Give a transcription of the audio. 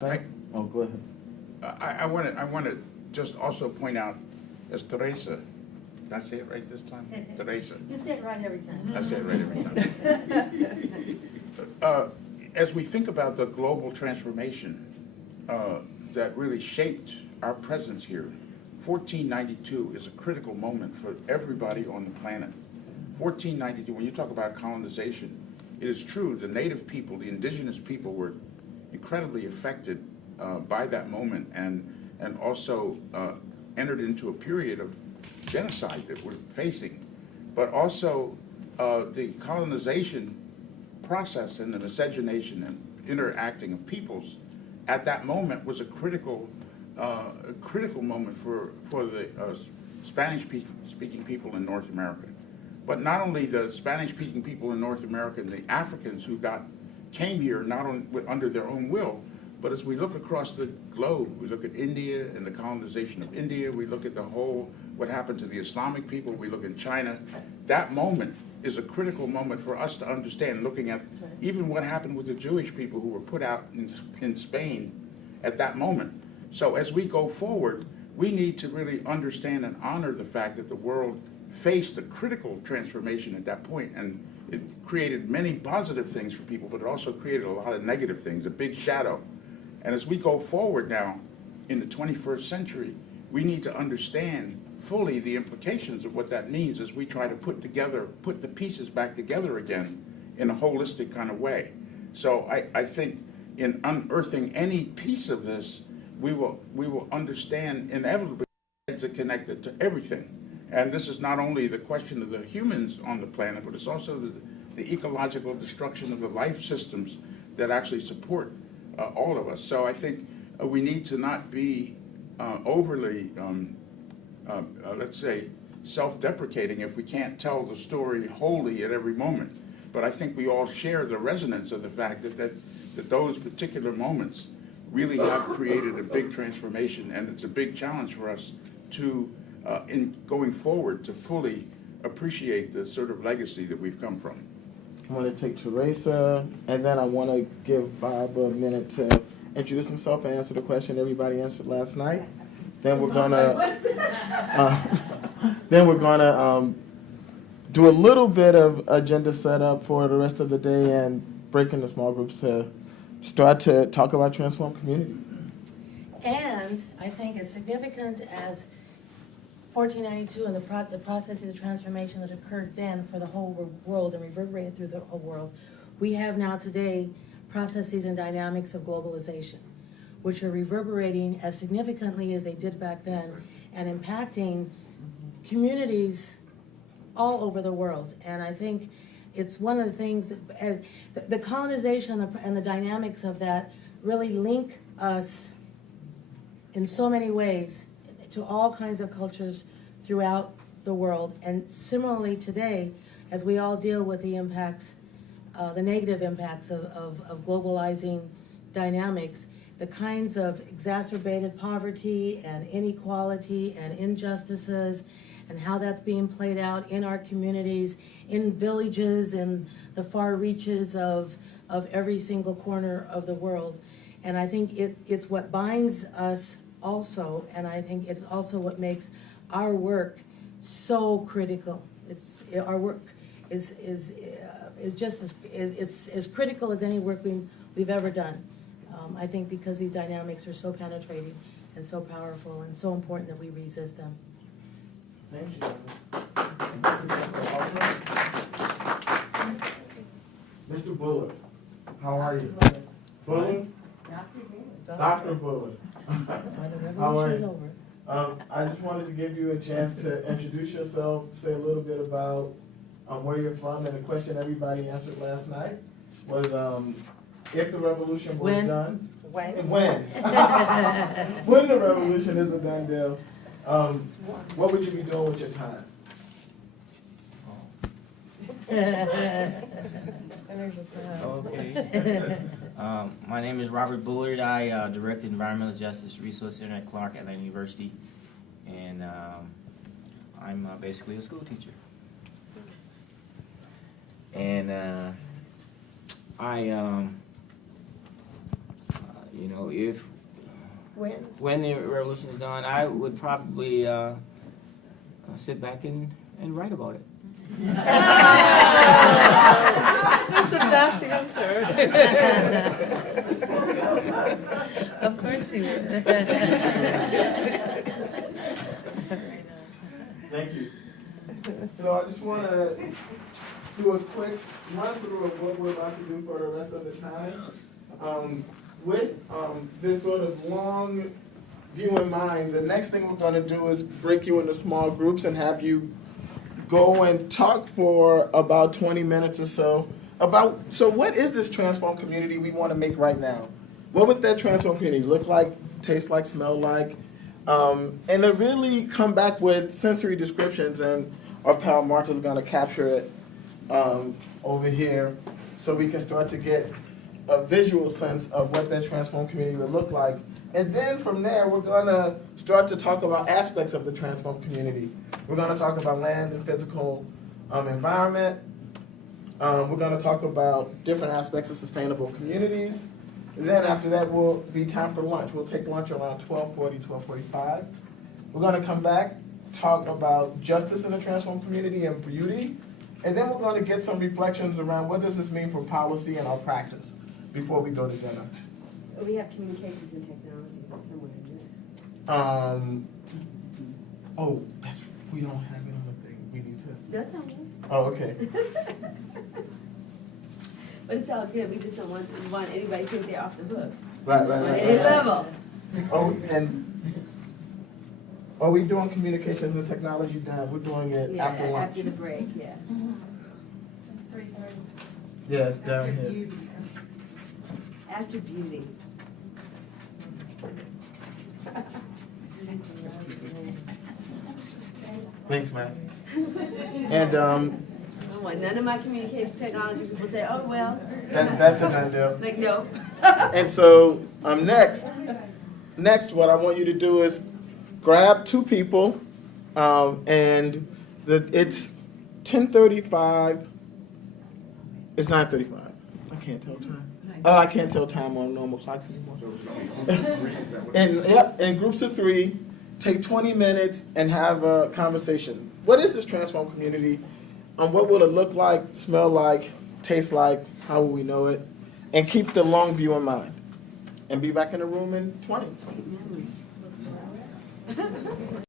Thanks. Oh, go ahead. I want to just also point out, as Teresa, did I say it right this time? Teresa. You say it right every time. I say it right every time. As we think about the global transformation that really shaped our presence here, 1492 is a critical moment for everybody on the planet. 1492, when you talk about colonization, it is true, the native people, the indigenous people were incredibly affected by that moment and also entered into a period of genocide that we're facing. But also the colonization process and the miscegenation and interacting of peoples at that moment was a critical moment for the Spanish-speaking people in North America. But not only the Spanish-speaking people in North America and the Africans who came here not only under their own will, but as we look across the globe, we look at India and the colonization of India, we look at what happened to the Islamic people, we look in China. That moment is a critical moment for us to understand, looking at even what happened with the Jewish people who were put out in Spain at that moment. So as we go forward, we need to really understand and honor the fact that the world faced a critical transformation at that point, and it created many positive things for people, but it also created a lot of negative things, a big shadow. And as we go forward now in the 21st century, we need to understand fully the implications of what that means as we try to put the pieces back together again in a holistic kind of way. So I think in unearthing any piece of this, we will understand inevitably it's connected to everything. And this is not only the question of the humans on the planet, but it's also the ecological destruction of the life systems that actually support all of us. So I think we need to not be overly, let's say, self-deprecating if we can't tell the story wholly at every moment. But I think we all share the resonance of the fact that those particular moments really have created a big transformation, and it's a big challenge for us to, in going forward, to fully appreciate the sort of legacy that we've come from. I want to take Teresa, and then I want to give Bob a minute to introduce himself and answer the question everybody answered last night. Then we're gonna do a little bit of agenda setup for the rest of the day and break into small groups to start to talk about transform communities. And I think as significant as 1492 and the process of the transformation that occurred then for the whole world and reverberated through the whole world, we have now today processes and dynamics of globalization, which are reverberating as significantly as they did back then and impacting communities all over the world. And I think it's one of the things that the colonization and the dynamics of that really link us in so many ways to all kinds of cultures throughout the world. And similarly today, as we all deal with the impacts, the negative impacts of globalizing dynamics, the kinds of exacerbated poverty and inequality and injustices and how that's being played out in our communities, in villages, in the far reaches of every single corner of the world. And I think it's what binds us also, and I think it's also what makes our work so critical. Our work is just as critical as any work we've ever done. I think because these dynamics are so penetrating and so powerful and so important that we resist them. Thank you. Mr. Bullard, how are you? Bullard? Dr. Bullard. How are you? I just wanted to give you a chance to introduce yourself, say a little bit about where you're from, and the question everybody answered last night was if the revolution was done. When? When the revolution is a done deal, what would you be doing with your time? Okay. My name is Robert Bullard. I direct the Environmental Justice Resource Center at Clark Atlanta University, and I'm basically a school teacher. And you know, if When? the revolution is done, I would probably sit back and write about it. That's the best answer. Of course he would. Thank you. So I just want to do a quick run through of what we're about to do for the rest of the time. With this sort of long view in mind, the next thing we're going to do is break you into small groups and have you go and talk for about 20 minutes or so about, so what is this transformed community we want to make right now? What would that transformed community look like, taste like, smell like? And to really come back with sensory descriptions, and our pal Martha's going to capture it over here so we can start to get a visual sense of what that transformed community would look like. And then from there, we're going to start to talk about aspects of the transformed community. We're going to talk about land and physical environment. We're going to talk about different aspects of sustainable communities. And then after that will be time for lunch. We'll take lunch around 12:40, 12:45. We're going to come back, talk about justice in the transformed community and beauty. And then we're going to get some reflections around what does this mean for policy and our practice before we go to dinner. We have communications and technology somewhere in there. Oh, we don't have it on the thing. We need to. That's all right. Oh, okay. But it's all good. We just don't want anybody to think they're off the hook. Right. On any level. Oh, and are we doing communications and technology now? We're doing it Yeah, after lunch. after the break, yeah. 3:30. Yeah, it's down here. After beauty. Thanks, Matt. And I don't want none of my communication technology people say, oh, well. that's a done deal. Like, no. And so next, what I want you to do is grab two people, and it's 10:35. It's 9:35. I can't tell time. Oh, I can't tell time on normal clocks anymore. And in groups of 3, take 20 minutes and have a conversation. What is this transformed community? What will it look like, smell like, taste like? How will we know it? And keep the long view in mind. And be back in the room in 20.